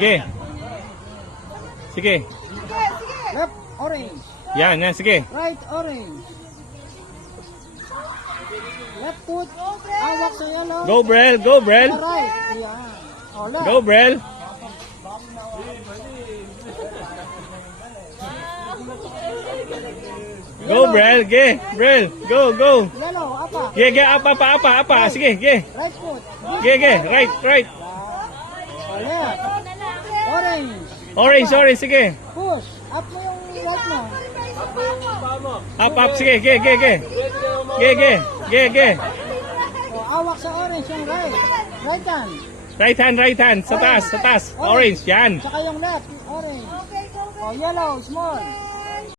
Sige. Sige. Left, orange. Yan, sige. Right, orange. Left foot, hawak sa yellow. Go, Brel. Go, Brel. Right, yan. O, left. Go, Brel. Go, Brel. Ge. Brel. Go, go. Yellow, apa. Ge, ge. Apa. Sige, ge. Right foot. Ge, ge. Right. O, left. Orange. Orange. Sige. Push. Up mo yung right mo. Up. Sige. Ge. O, hawak sa orange yung right. Right Right hand. hand. Sa taas. Orange. Yan. Tsaka yung left, orange. O, yellow, small.